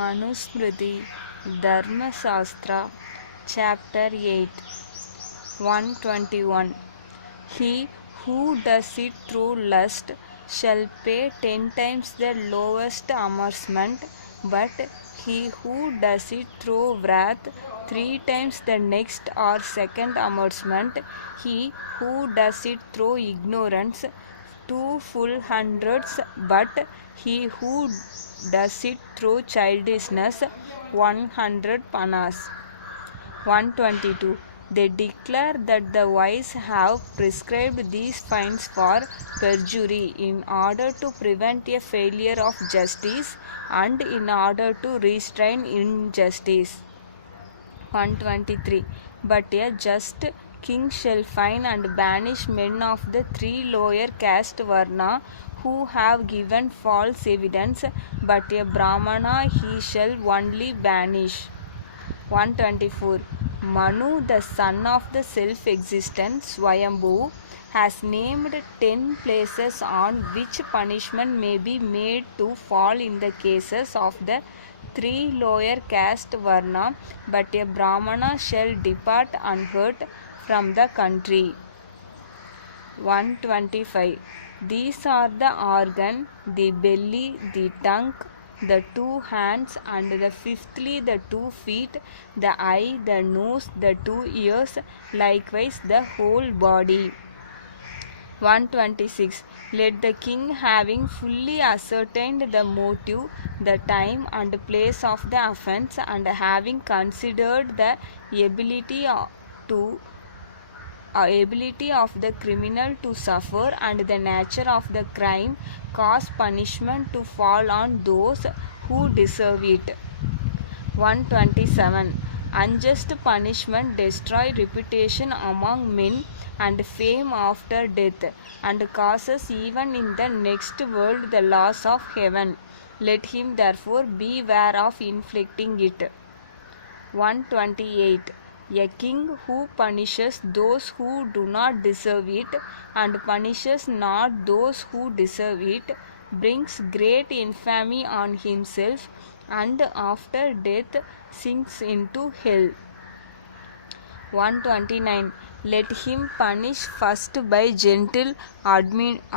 Manusmriti Dharmasastra Chapter 8 121 He who does it through lust shall pay 10 times the lowest amercement, but he who does it through wrath 3 times the next or second amercement. He who does it through ignorance 2 full hundreds, but he who does it through childishness 100 panas. 122 They declare that the wise have prescribed these fines for perjury in order to prevent a failure of justice and in order to restrain injustice. 123 But a just king shall fine and banish men of the 3 lower caste varna who have given false evidence, but a brahmana he shall only banish. 124 Manu, the son of the self-existent Swayambhu, has named 10 places on which punishment may be made to fall in the cases of the 3 lower caste varna, but a brahmana shall depart unhurt from the country. 125 These are the organ, the belly, the tongue, the 2 hands, and the fifthly the 2 feet, the eye, the nose, the 2 ears, likewise the whole body. 126 Let the king, having fully ascertained the motive, the time and place of the offence, and having considered the ability of the criminal to suffer and the nature of the crime, cause punishment to fall on those who deserve it. 127 Unjust punishment destroy reputation among men and fame after death, and causes even in the next world the loss of heaven. Let him therefore beware of inflicting it. 128 A king who punishes those who do not deserve it and punishes not those who deserve it brings great infamy on himself, and after death sinks into hell. 129 Let him punish first by gentle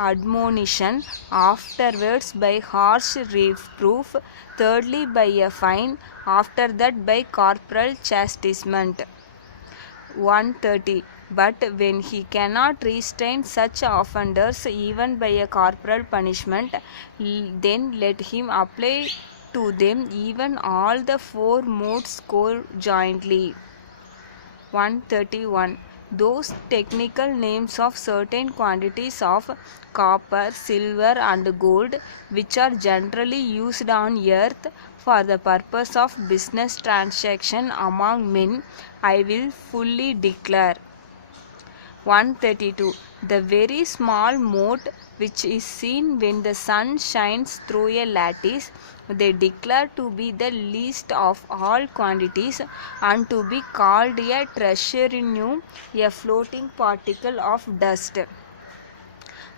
admonition, afterwards by harsh reproof, thirdly by a fine, after that by corporal chastisement. 130 But when he cannot restrain such offenders even by a corporal punishment, then let him apply to them even all the 4 modes jointly. 131 Those technical names of certain quantities of copper, silver, and gold which are generally used on earth for the purpose of business transaction among men, I will fully declare. 132 The very small mote which is seen when the sun shines through a lattice, they declare to be the least of all quantities, and to be called a treasure, a floating particle of dust.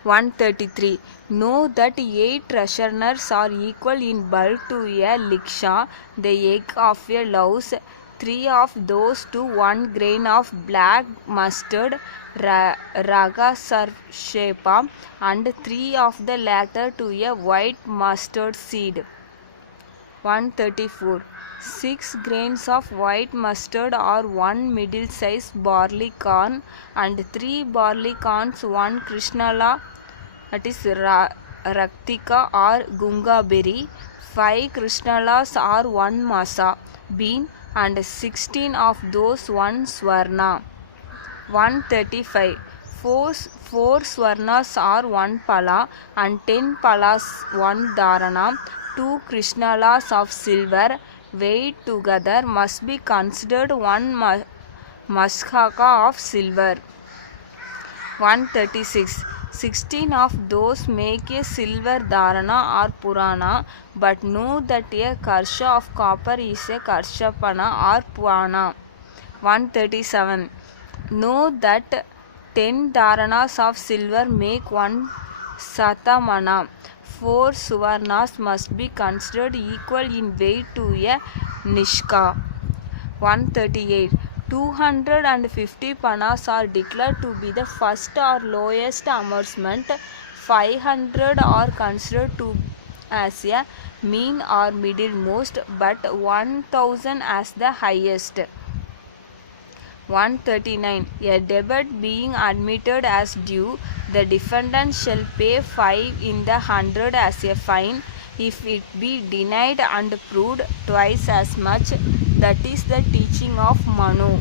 133 Know that 8 treasurers are equal in bulk to a liksha, the egg of a louse, 3 of those to 1 grain of black mustard, ragasarshepa, and 3 of the latter to a white mustard seed. 134 6 grains of white mustard or 1 middle-sized barley corn, and 3 barley corns, 1 krishnala, that is raktika or gunga berry, 5 krishnalas or 1 masa bean, and 16 of those 1 swarna. 135 4 swarnas are 1 pala, and 10 palas 1 dharana. 2 krishnalas of silver weighed together must be considered 1 mashaka of silver. 136 16 of those make a silver dharana or purana, but know that a karsha of copper is a karshapana or purana. 137 Know that 10 dharanas of silver make 1 satamana, 4 suvarnas must be considered equal in weight to a nishka. 138. 250 panas are declared to be the first or lowest amercement. 500 are considered to as a mean or middlemost, but 1000 as the highest. 139. A debit being admitted as due, the defendant shall pay 5 in the 100 as a fine, if it be denied and proved twice as much. That is the teaching of Manu.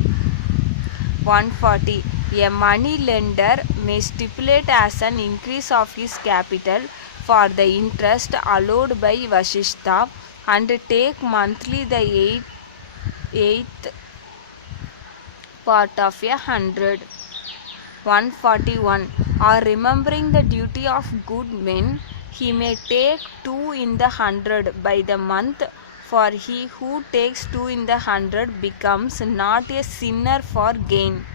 140. A money lender may stipulate as an increase of his capital for the interest allowed by Vasishtha, and take monthly the eighth part of 100. 141. Or remembering the duty of good men, he may take 2 in the 100 by the month, for he who takes 2 in the 100 becomes not a sinner for gain.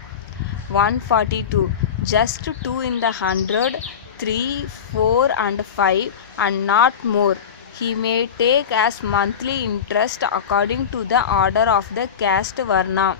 142. Just 2 in the 100, 3, 4 and 5, and not more, he may take as monthly interest according to the order of the caste varna.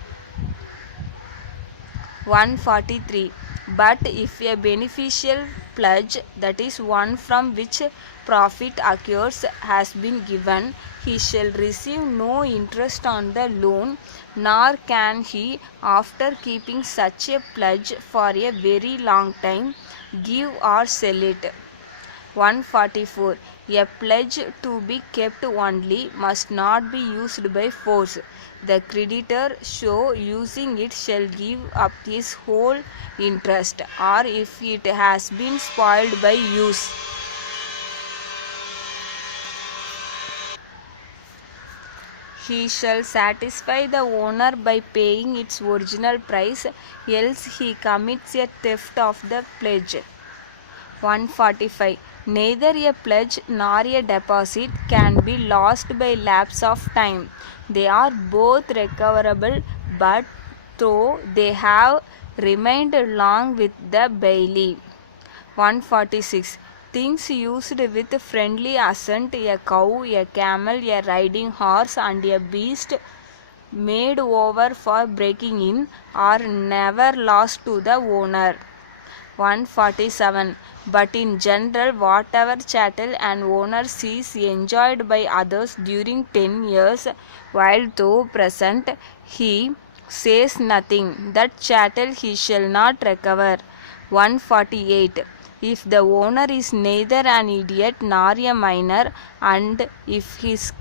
143. But if a beneficial pledge, that is one from which profit occurs, has been given, he shall receive no interest on the loan, nor can he, after keeping such a pledge for a very long time, give or sell it. 144. A pledge to be kept only must not be used by force. The creditor, so using it, shall give up his whole interest, or if it has been spoiled by use. He shall satisfy the owner by paying its original price, else he commits a theft of the pledge. 145. Neither a pledge nor a deposit can be lost by lapse of time. They are both recoverable, but though they have remained long with the bailee. 146. Things used with friendly assent, a cow, a camel, a riding horse, and a beast made over for breaking in, are never lost to the owner. 147. But in general, whatever chattel an owner sees enjoyed by others during 10 years, while though present, he says nothing, that chattel he shall not recover. 148. If the owner is neither an idiot nor a minor, and if his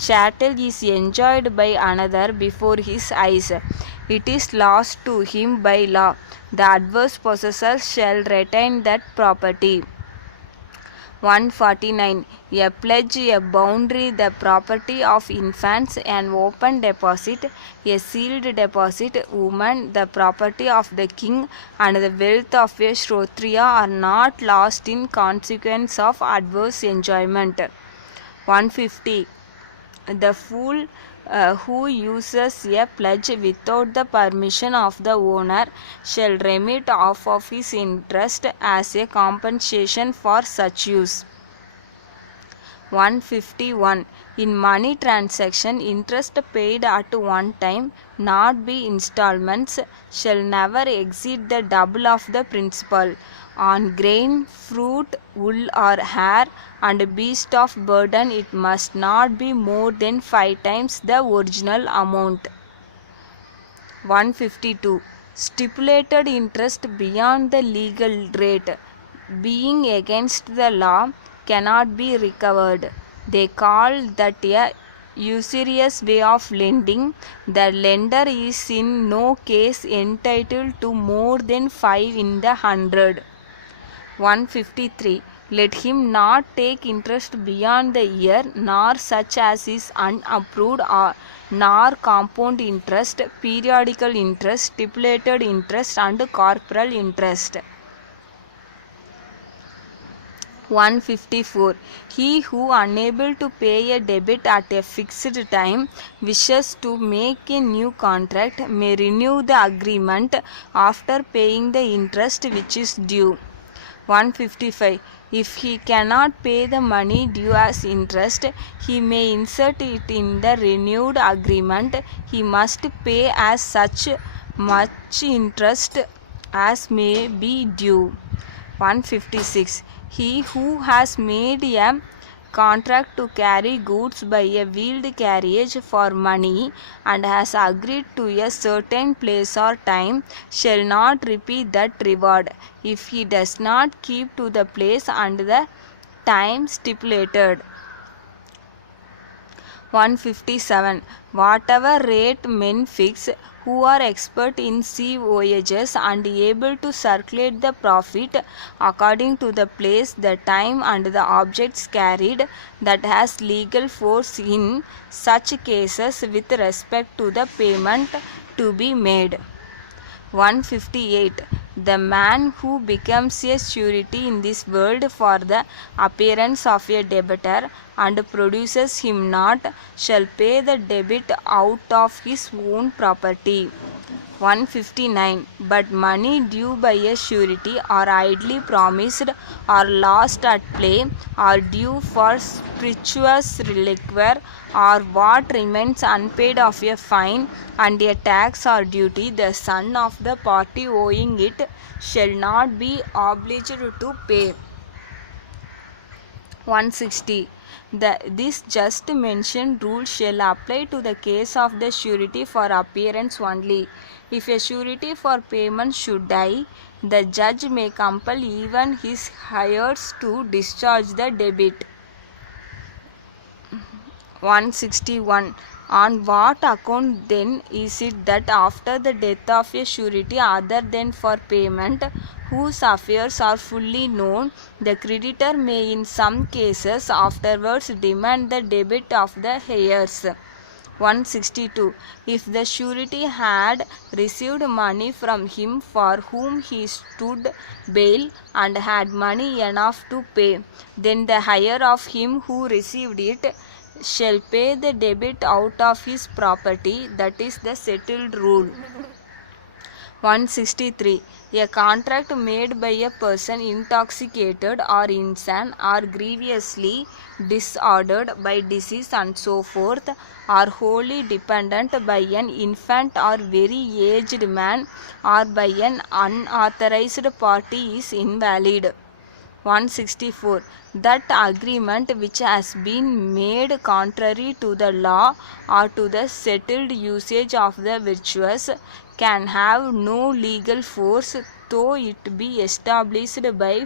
chattel is enjoyed by another before his eyes, it is lost to him by law. The adverse possessor shall retain that property. 149. A pledge, a boundary, the property of infants, an open deposit, a sealed deposit, woman, the property of the king, and the wealth of a Shrotriya are not lost in consequence of adverse enjoyment. 150. The fool who uses a pledge without the permission of the owner shall remit half of his interest as a compensation for such use. 151. In money transaction, interest paid at one time, not be installments, shall never exceed the double of the principal. On grain, fruit, wool or hair, and beast of burden, it must not be more than 5 times the original amount. 152. Stipulated interest beyond the legal rate, being against the law, cannot be recovered. They call that a usurious way of lending. The lender is in no case entitled to more than 5 in the 100. 153. Let him not take interest beyond the year, nor such as is unapproved, nor compound interest, periodical interest, stipulated interest, and corporal interest. 154. He who, unable to pay a debit at a fixed time, wishes to make a new contract, may renew the agreement after paying the interest which is due. 155. If he cannot pay the money due as interest, he may insert it in the renewed agreement. He must pay as such much interest as may be due. 156. He who has made a contract to carry goods by a wheeled carriage for money and has agreed to a certain place or time shall not repeat that reward if he does not keep to the place and the time stipulated. 157. Whatever rate men fix who are expert in sea voyages and able to circulate the profit according to the place, the time and the objects carried, that has legal force in such cases with respect to the payment to be made. 158. The man who becomes a surety in this world for the appearance of a debtor and produces him not shall pay the debit out of his own property. 159. But money due by a surety or idly promised or lost at play or due for spirituous reliquary or what remains unpaid of a fine and a tax or duty, the son of the party owing it shall not be obliged to pay. 160. This just mentioned rule shall apply to the case of the surety for appearance only. If a surety for payment should die, the judge may compel even his heirs to discharge the debit. 161. On what account then is it that after the death of a surety other than for payment, whose affairs are fully known, the creditor may in some cases afterwards demand the debit of the heirs? 162. If the surety had received money from him for whom he stood bail and had money enough to pay, then the heir of him who received it shall pay the debit out of his property. That is the settled rule. 163. A contract made by a person intoxicated or insane or grievously disordered by disease and so forth, or wholly dependent by an infant or very aged man or by an unauthorized party is invalid. 164. That agreement which has been made contrary to the law or to the settled usage of the virtuous can have no legal force, though it be established by